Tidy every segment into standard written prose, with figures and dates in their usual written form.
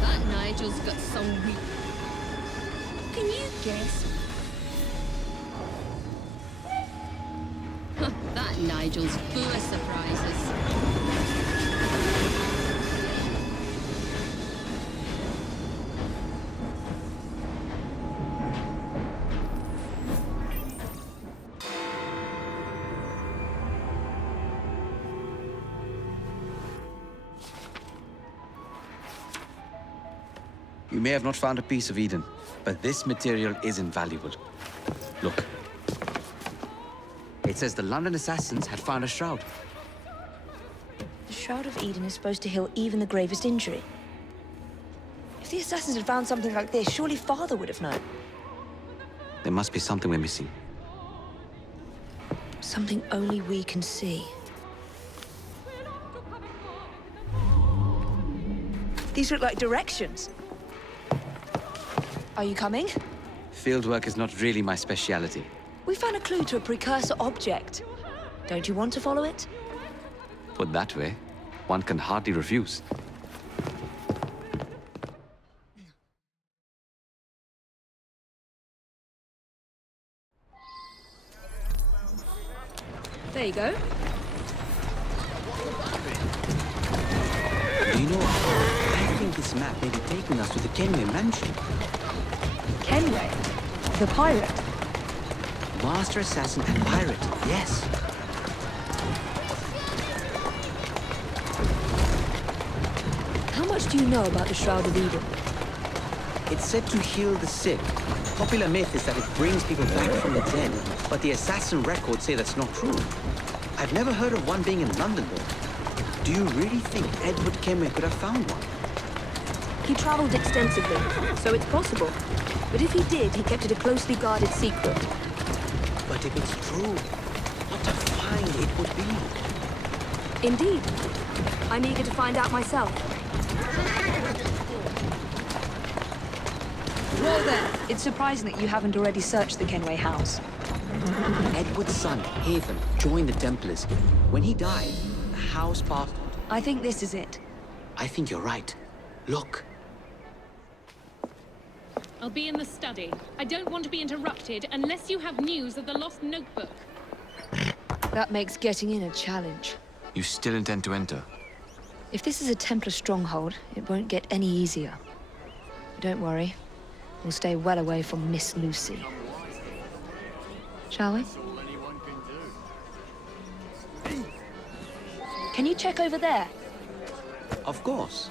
That Nigel's got some weak. Can you guess? That Nigel's full of surprises. You may have not found a piece of Eden, but this material is invaluable. Look. It says the London assassins had found a shroud. The Shroud of Eden is supposed to heal even the gravest injury. If the assassins had found something like this, surely Father would have known. There must be something we're missing. Something only we can see. These look like directions. Are you coming? Fieldwork is not really my speciality. We found a clue to a precursor object. Don't you want to follow it? Put that way, one can hardly refuse. There you go. You know, I think this map may be taking us to the Kenway mansion. Kenway? The pirate? Master assassin and pirate, yes. How much do you know about the Shroud of Eden? It's said to heal the sick. Popular myth is that it brings people back from the dead, but the assassin records say that's not true. I've never heard of one being in London, though. Do you really think Edward Kenway could have found one? He traveled extensively, so it's possible. But if he did, he kept it a closely guarded secret. But if it's true, what a find it would be. Indeed. I'm eager to find out myself. Well then, it's surprising that you haven't already searched the Kenway house. Edward's son, Haven, joined the Templars. When he died, the house passed... I think this is it. I think you're right. Look. I'll be in the study. I don't want to be interrupted unless you have news of the lost notebook. That makes getting in a challenge. You still intend to enter? If this is a Templar stronghold, it won't get any easier. But don't worry. We'll stay well away from Miss Lucy. Shall we? Can you check over there? Of course.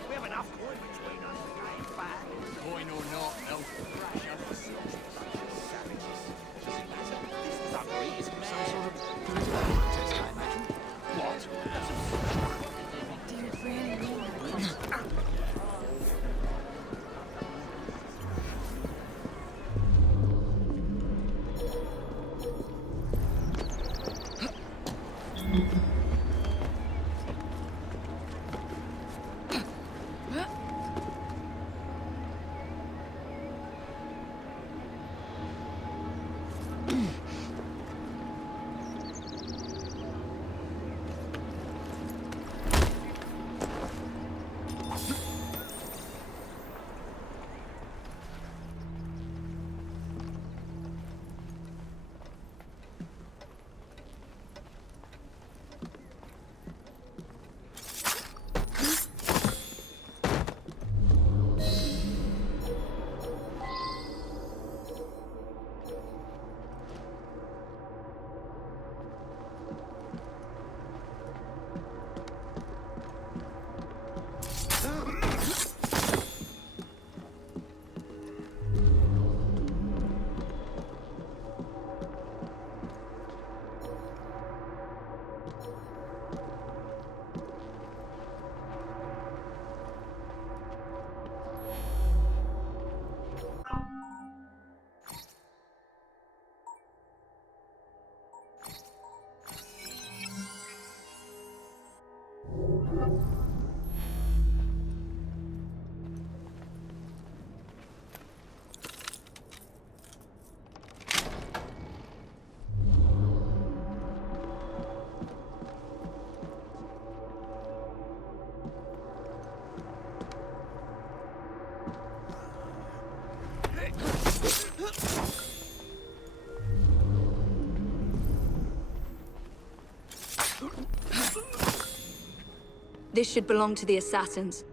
This should belong to the assassins.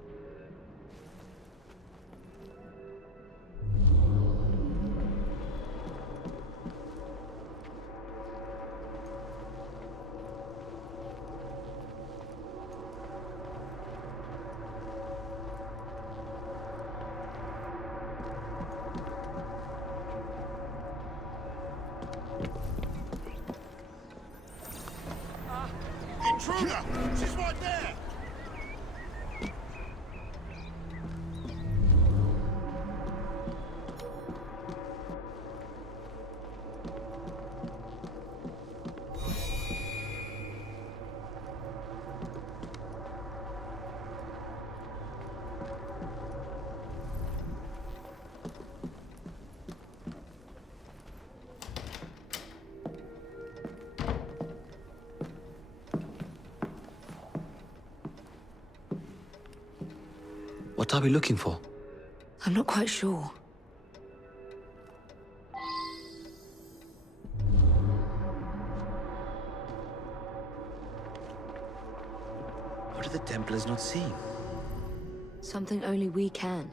Intruder! She's right there! What are we looking for? I'm not quite sure. What are the Templars not seeing? Something only we can.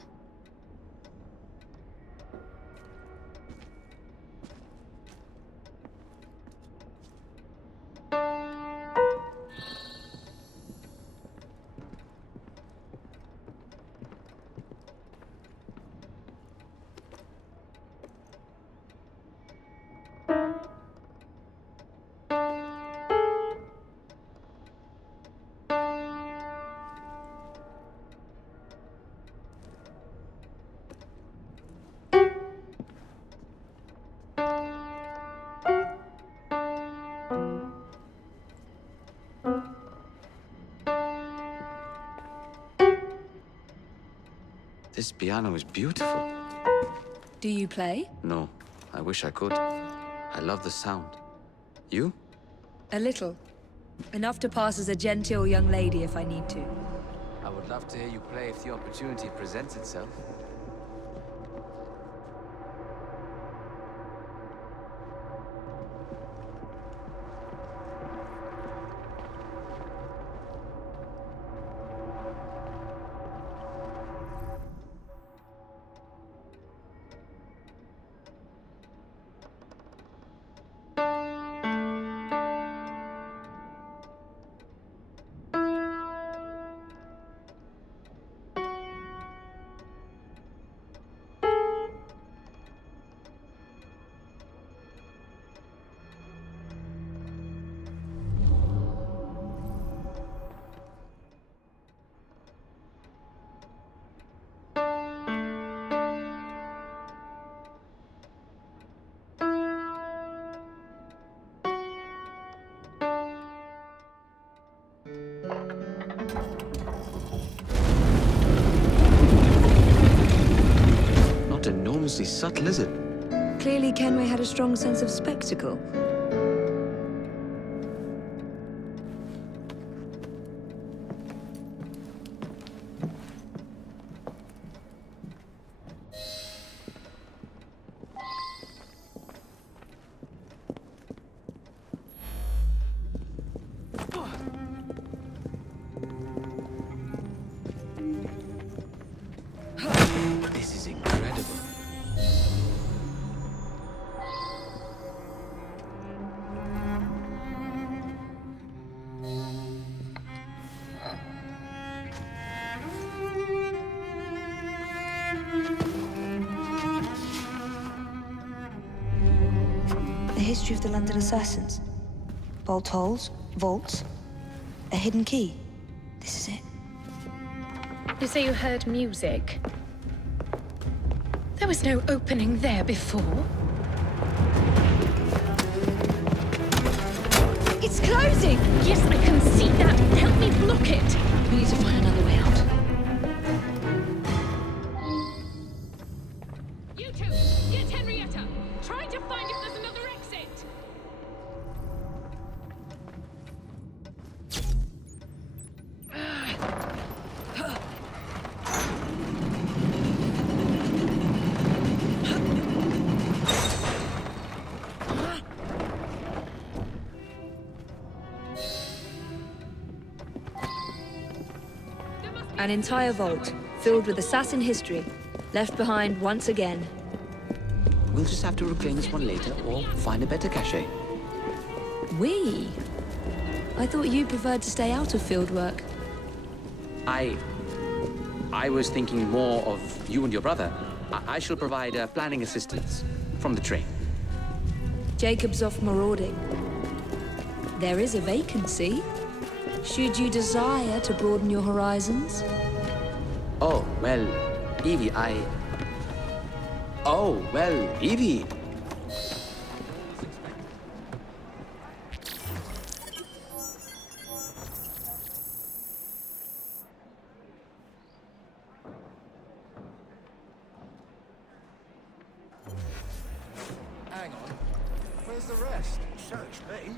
This piano is beautiful. Do you play? No, I wish I could. I love the sound. You? A little. Enough to pass as a genteel young lady if I need to. I would love to hear you play if the opportunity presents itself. Not enormously subtle, is it? Clearly Kenway had a strong sense of spectacle. This is incredible. The history of the London assassins. Bolt holes, vaults, a hidden key. This is it. You say you heard music. There was no opening there before. It's closing! Yes, I can see that. Help me block it. We need to find another way out. You two, get Henrietta. Try to find if there's another exit. An entire vault, filled with assassin history, left behind once again. We'll just have to reclaim this one later, or find a better cache. We? I thought you preferred to stay out of fieldwork. I was thinking more of you and your brother. I shall provide planning assistance from the train. Jacob's off marauding. There is a vacancy. Should you desire to broaden your horizons? Oh, well, Evie, Oh, well, Evie. Hang on. Where's the rest? Search me.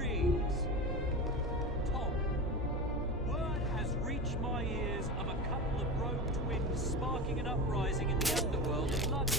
reads, Tom, word has reached my ears of a couple of rogue twins sparking an uprising in the underworld of London.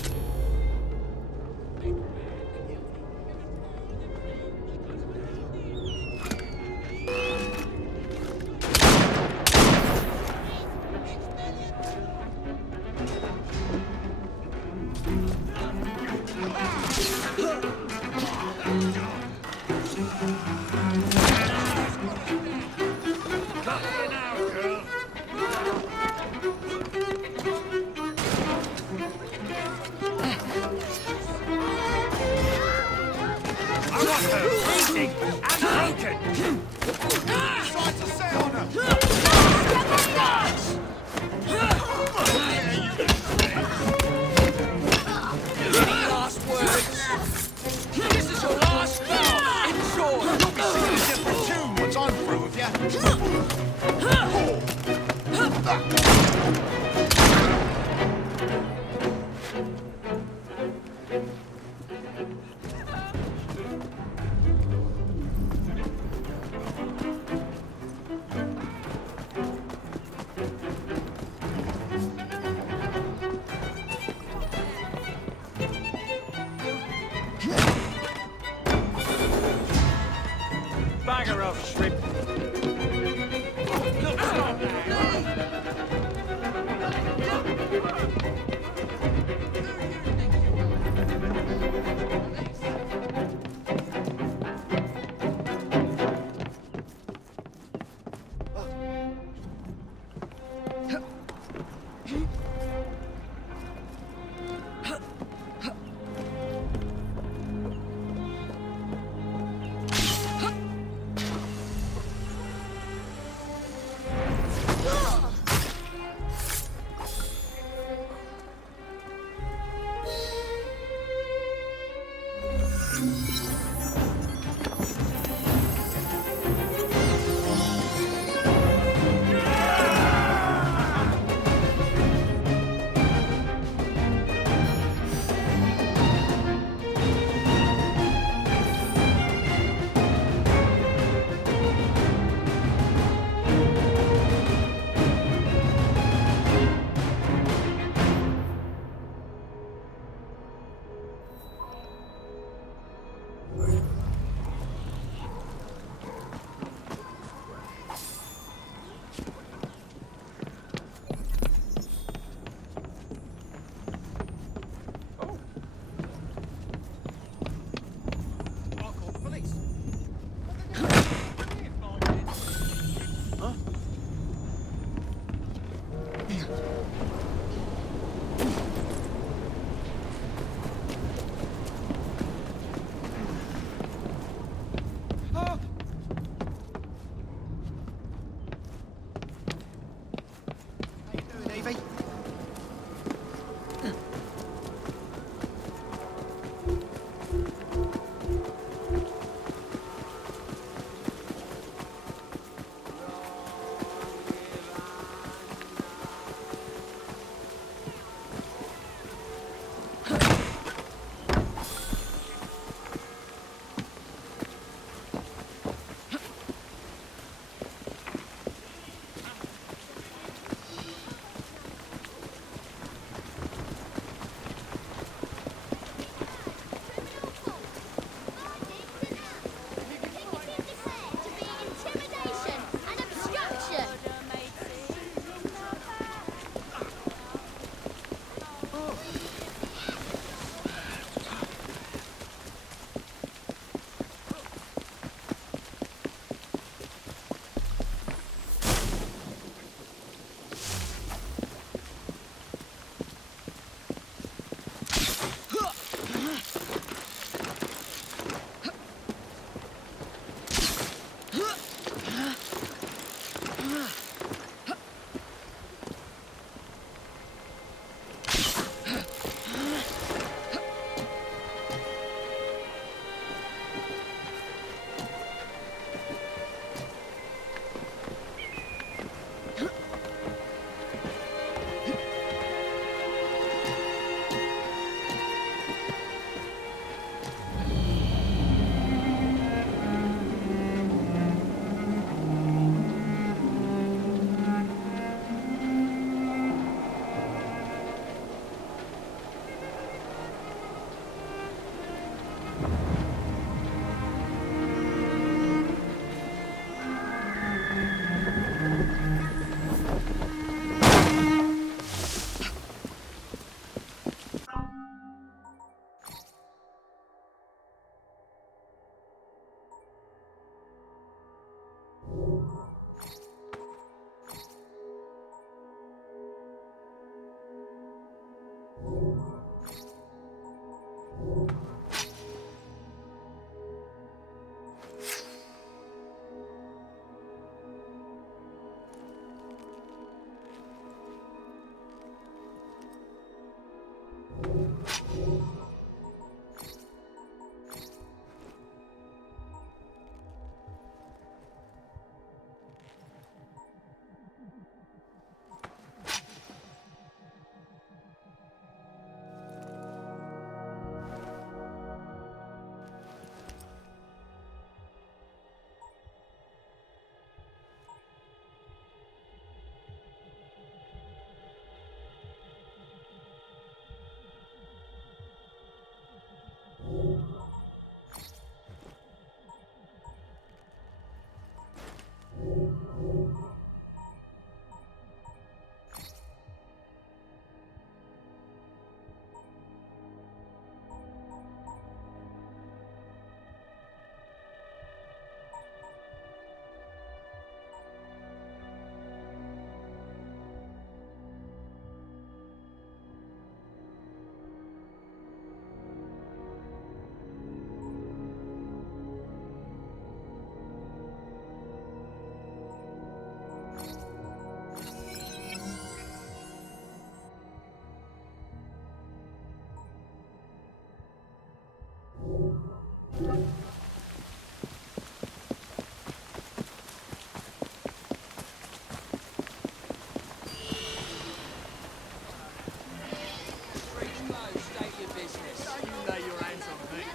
Bagger off, shrimp.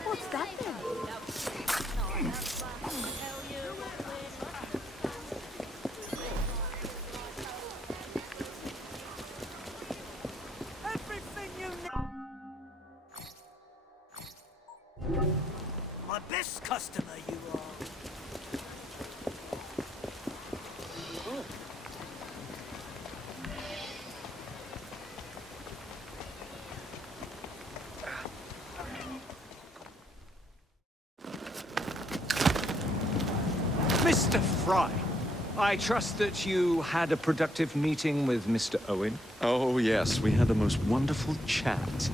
What's that then? Everything you need. My best customer, you are. Mr. Fry, I trust that you had a productive meeting with Mr. Owen. Oh, yes, we had the most wonderful chat.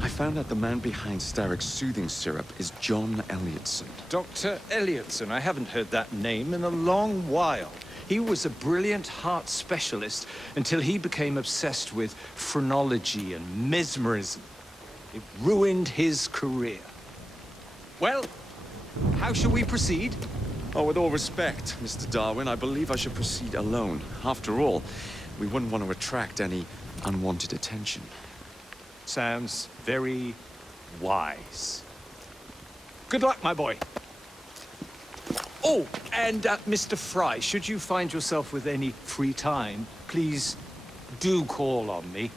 I found out the man behind Starrick's soothing syrup is John Elliotson. Dr. Elliotson, I haven't heard that name in a long while. He was a brilliant heart specialist until he became obsessed with phrenology and mesmerism. It ruined his career. Well, how shall we proceed? Oh, with all respect, Mr. Darwin, I believe I should proceed alone. After all, we wouldn't want to attract any unwanted attention. Sounds very wise. Good luck, my boy. Oh, and Mr. Fry, should you find yourself with any free time, please do call on me.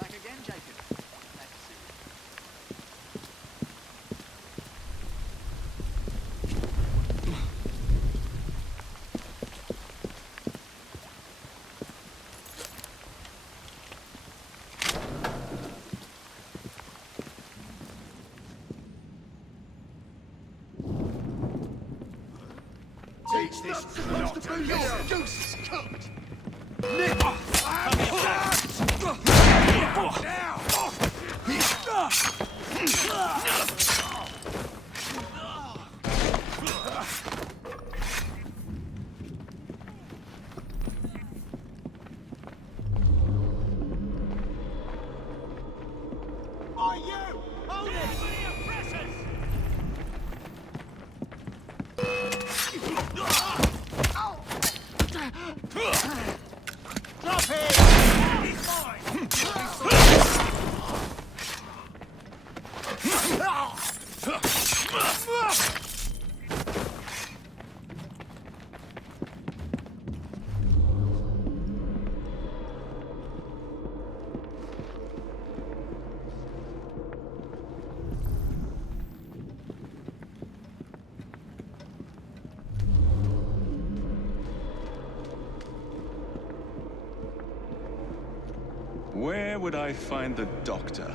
Back again, Jacob. Glad to see This not to be your goose cooked! Are you? Hold it! Drop him! He's mine! Where would I find the doctor?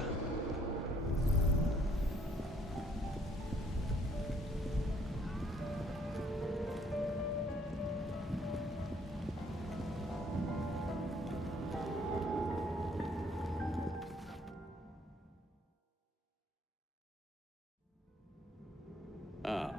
Ah.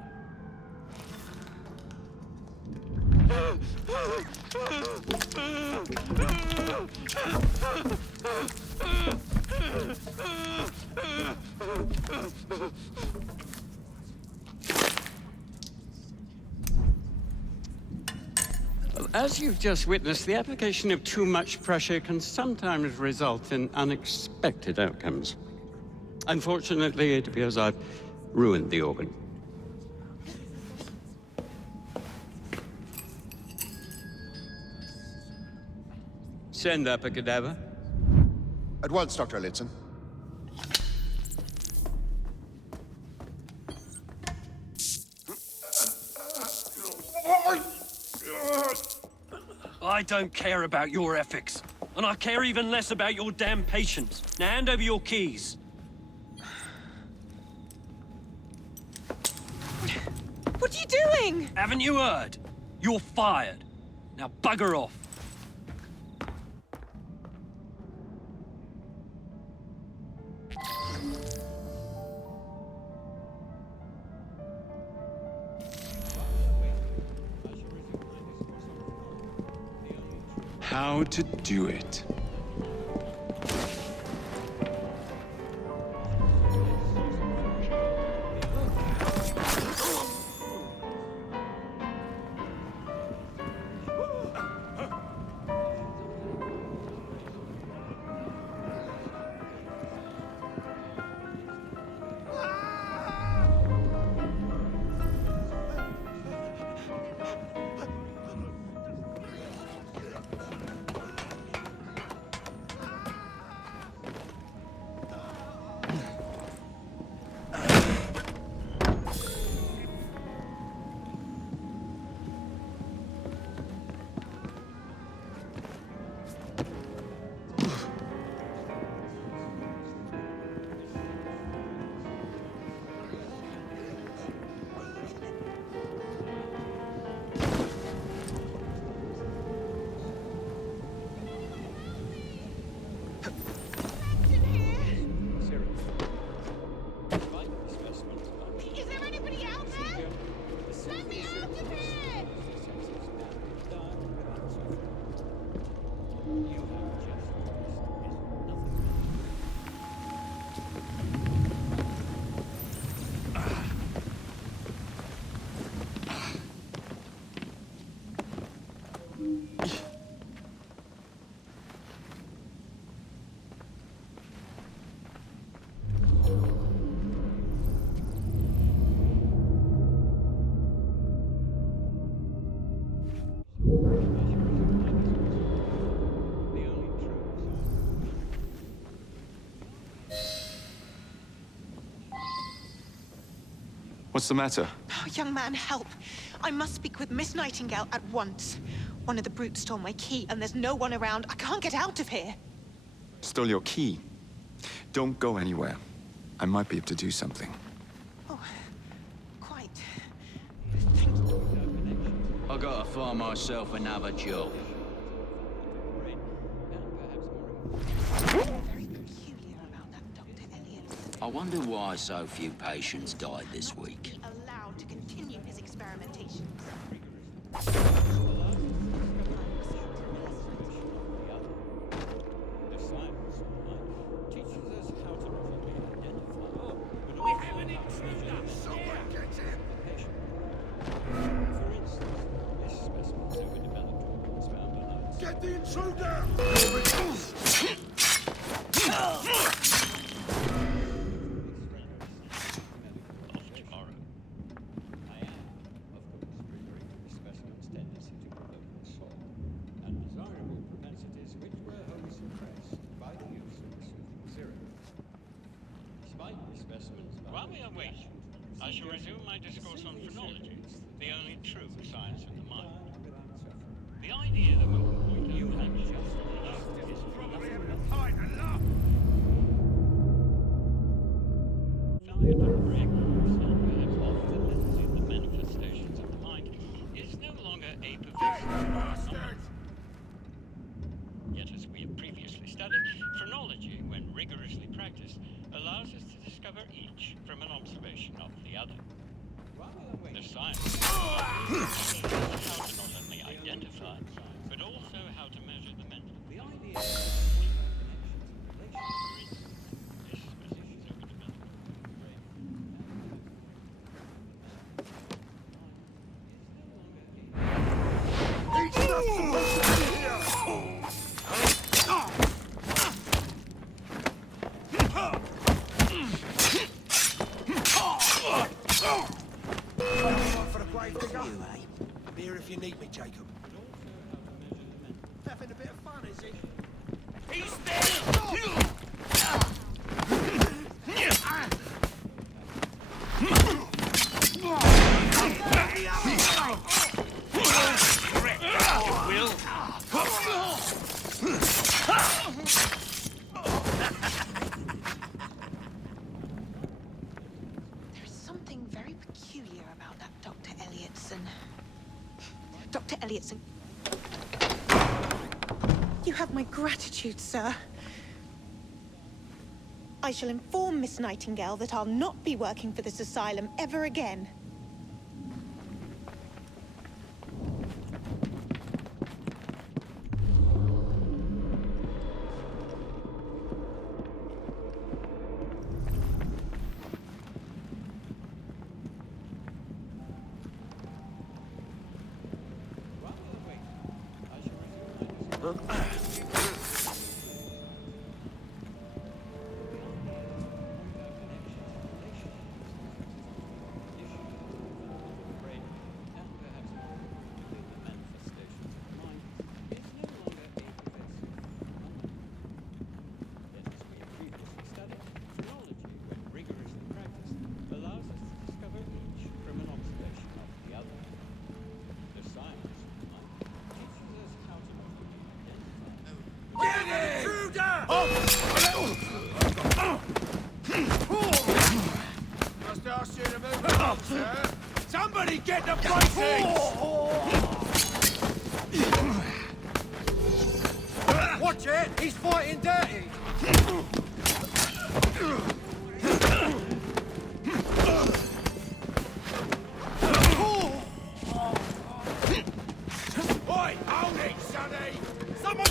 Well, as you've just witnessed, the application of too much pressure can sometimes result in unexpected outcomes. Unfortunately, it appears I've ruined the organ. Send up a cadaver. At once, Dr. Lidson. I don't care about your ethics. And I care even less about your damn patience. Now hand over your keys. What are you doing? Haven't you heard? You're fired. Now bugger off. How to do it. Is there anybody out there? Let me out of here! What's the matter? Oh, young man, help. I must speak with Miss Nightingale at once. One of the brutes stole my key, and there's no one around. I can't get out of here. Stole your key. Don't go anywhere. I might be able to do something. Oh, quite. Thank you. I'll gotta find myself another job. Very peculiar about that Dr. Elliot. I wonder why so few patients died this week. Be allowed to continue his experimentations. Get the intruder! While we are waiting, I shall resume my discourse on phrenology, the only true science of the mind. The idea that one can point out actions is probably tight enough. The manifestations of the mind is no longer a pervasive. Yet, as we have previously studied, phrenology, when rigorously practiced, allows us to discover each from an observation of the other. The science is how to not only identify, but also how to measure the mental. The idea I'm here if you need me, Jacob. Having a bit of fun, is he? He's there! There is something very peculiar about that Dr. Elliotson. Dr. Elliotson. You have my gratitude, sir. I shall inform Miss Nightingale that I'll not be working for this asylum ever again. Must ask you to move on, sir. Somebody get the pricing! Watch it! He's fighting dirty! Oi! Hold it, sonny! Someone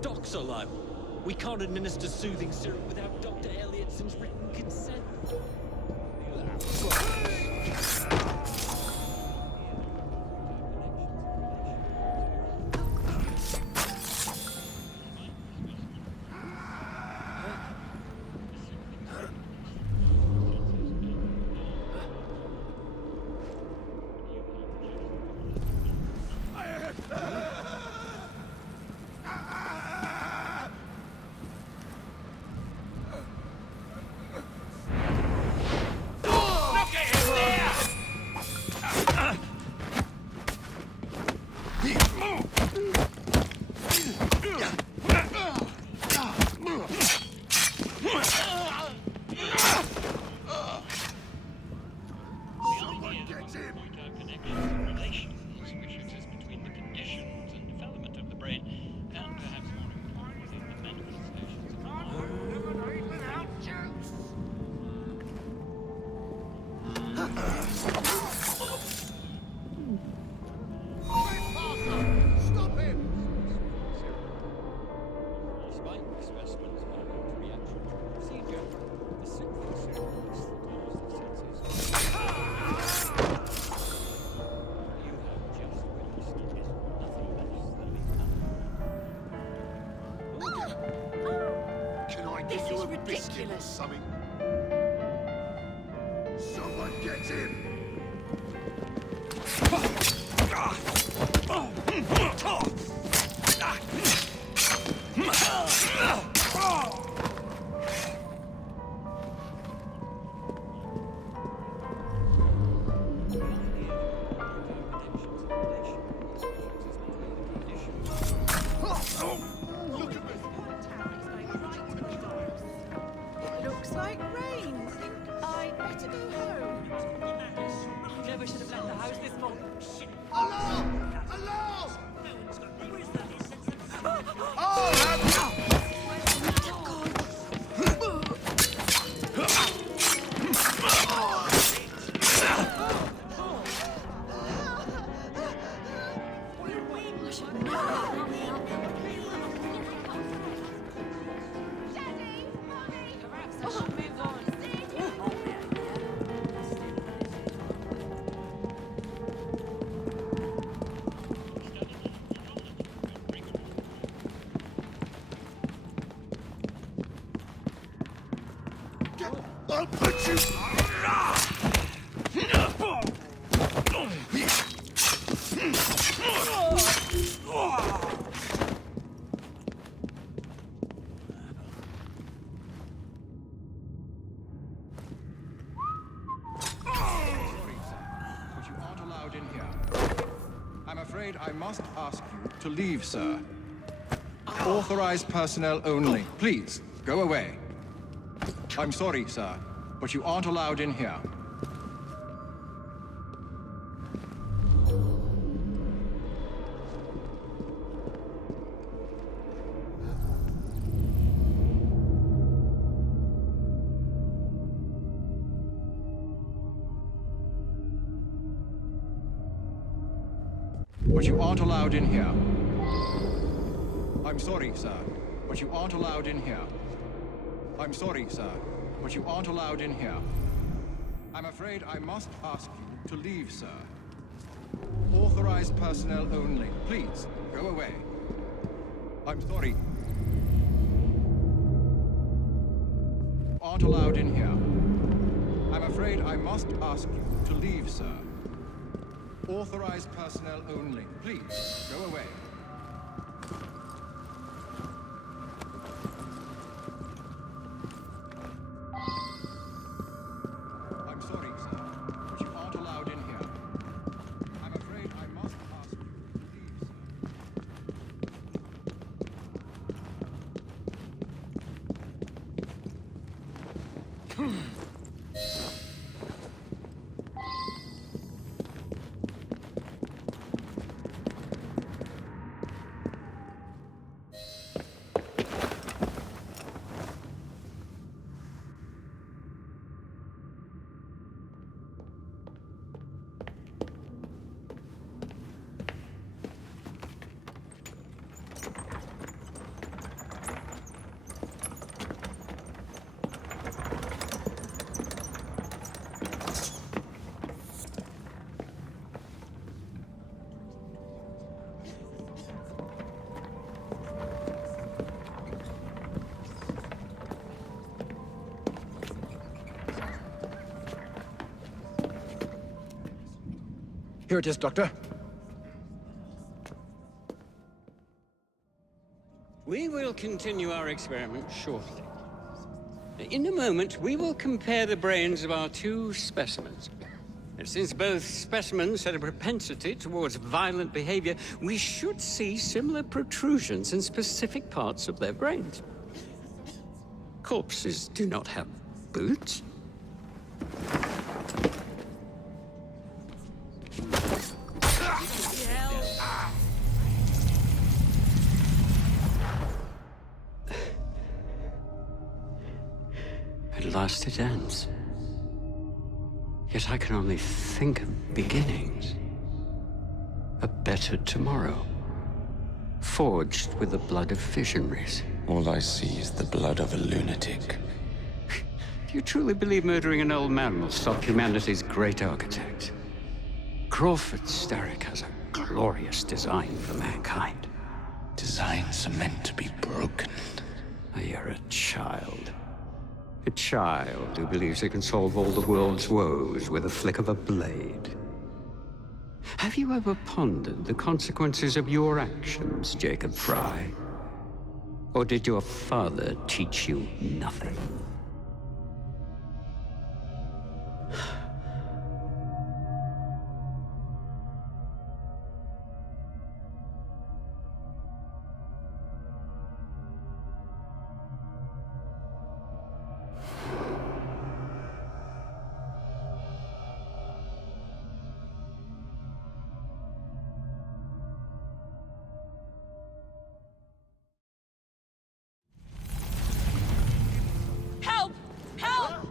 Stocks are low. We can't administer soothing syrup without Dr. Elliottson's written consent. Something. Someone get him! Looks like rain. Think I'd better go home. Never should have left the house this morning. Alarm! Alarm! I'll put you... I'm afraid I must ask you to leave, sir. Authorized personnel only. Please, go away. I'm sorry, sir, but you aren't allowed in here. But you aren't allowed in here. I'm sorry, sir, but you aren't allowed in here. I'm sorry, sir, but you aren't allowed in here. I'm afraid I must ask you to leave, sir. Authorized personnel only. Please, go away. I'm sorry. You aren't allowed in here. I'm afraid I must ask you to leave, sir. Authorized personnel only. Please, go away. I'm sorry, sir, but you aren't allowed in here. I'm afraid I must ask you to leave, sir. Here it is, Doctor. We will continue our experiment shortly. In a moment, we will compare the brains of our two specimens. And since both specimens had a propensity towards violent behavior, we should see similar protrusions in specific parts of their brains. Corpses do not have boots. At last it ends. Yet I can only think of beginnings. A better tomorrow. Forged with the blood of visionaries. All I see is the blood of a lunatic. Do you truly believe murdering an old man will stop humanity's great architect? Crawford Starrick has a glorious design for mankind. Designs are meant to be broken. You're a child. A child who believes it can solve all the world's woes with a flick of a blade. Have you ever pondered the consequences of your actions, Jacob Fry? Or did your father teach you nothing? Help! Help!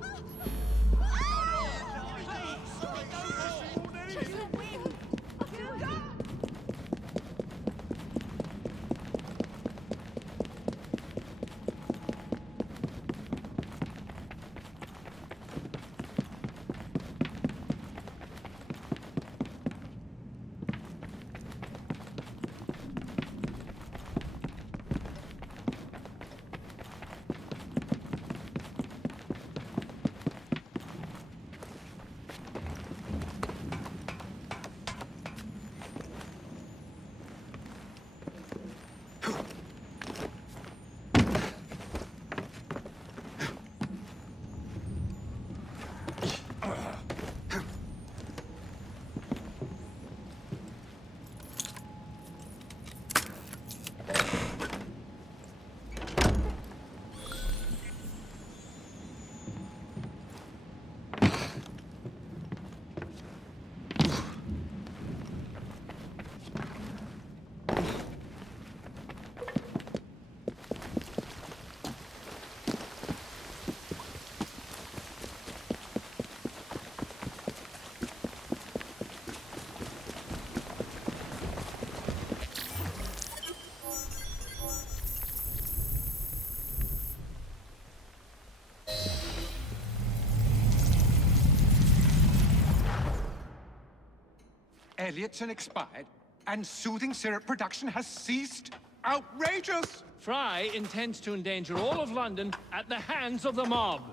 Elliotson expired, and soothing syrup production has ceased? Outrageous! Fry intends to endanger all of London at the hands of the mob.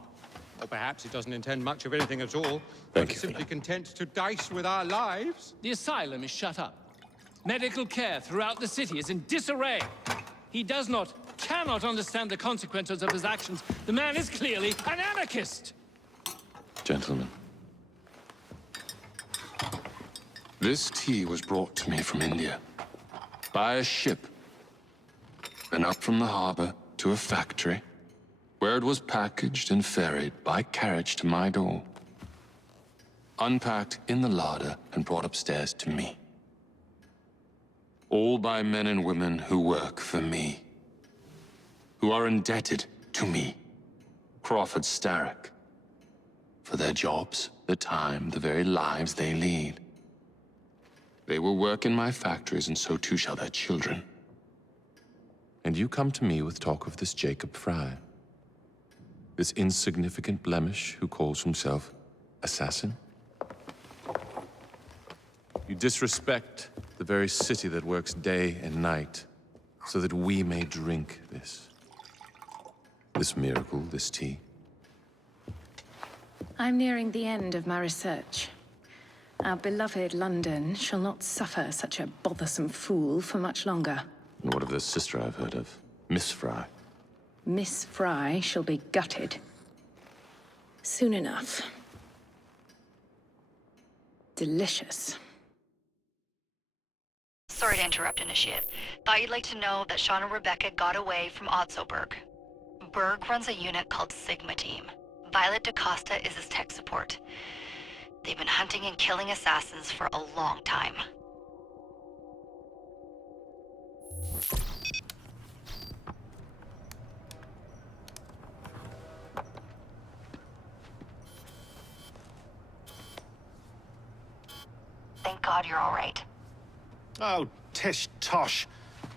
Or perhaps he doesn't intend much of anything at all. Thank but you. simply content to dice with our lives. The asylum is shut up. Medical care throughout the city is in disarray. He cannot understand the consequences of his actions. The man is clearly an anarchist! Gentlemen. This tea was brought to me from India. By a ship. Then up from the harbor to a factory, where it was packaged and ferried by carriage to my door. Unpacked in the larder and brought upstairs to me. All by men and women who work for me. Who are indebted to me, Crawford Starrick. For their jobs, the time, the very lives they lead. They will work in my factories, and so too shall their children. And you come to me with talk of this Jacob Fry. This insignificant blemish who calls himself assassin? You disrespect the very city that works day and night, so that we may drink this. This miracle, this tea. I'm nearing the end of my research. Our beloved London shall not suffer such a bothersome fool for much longer. And what of the sister I've heard of? Miss Fry. Miss Fry shall be gutted. Soon enough. Delicious. Sorry to interrupt, Initiate. Thought you'd like to know that Sean and Rebecca got away from Otzoberg. Berg runs a unit called Sigma Team. Violet DaCosta is his tech support. They've been hunting and killing assassins for a long time. Thank God you're all right. Oh, tish tosh.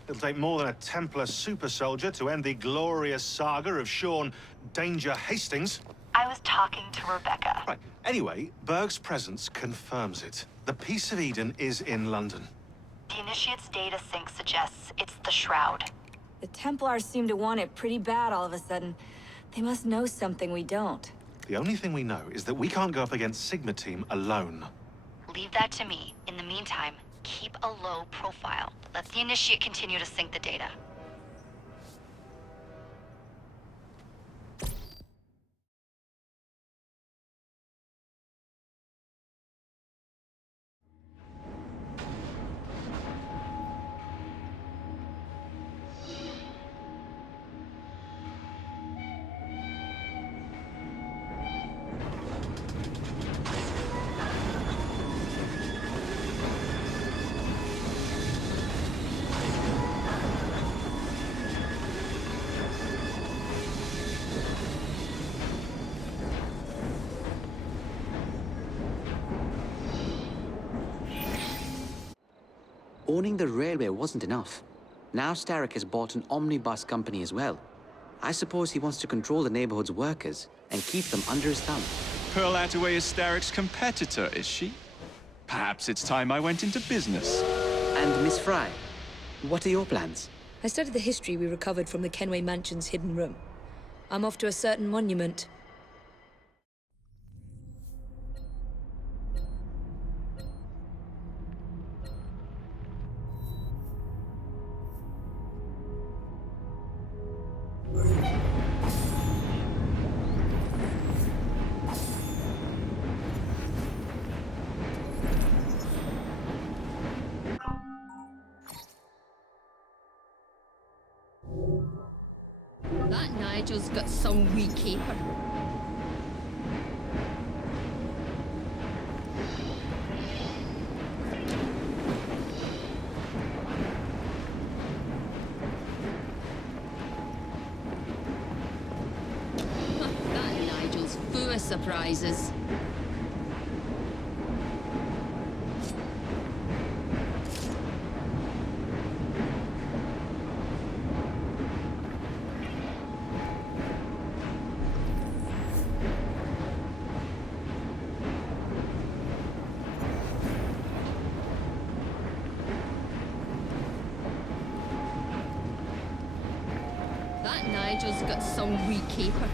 It'll take more than a Templar super soldier to end the glorious saga of Sean Danger Hastings. I was talking to Rebecca. Right. Anyway, Berg's presence confirms it. The Peace of Eden is in London. The Initiate's data sync suggests it's the Shroud. The Templars seem to want it pretty bad all of a sudden. They must know something we don't. The only thing we know is that we can't go up against Sigma Team alone. Leave that to me. In the meantime, keep a low profile. Let the Initiate continue to sync the data. Owning the railway wasn't enough. Now Starrick has bought an omnibus company as well. I suppose he wants to control the neighborhood's workers and keep them under his thumb. Pearl Attaway is Starrick's competitor, is she? Perhaps it's time I went into business. And Miss Fry, what are your plans? I studied the history we recovered from the Kenway Mansion's hidden room. I'm off to a certain monument. That Nigel's got some wee caper. That Nigel's full of surprises. That Nigel's got some wee caper.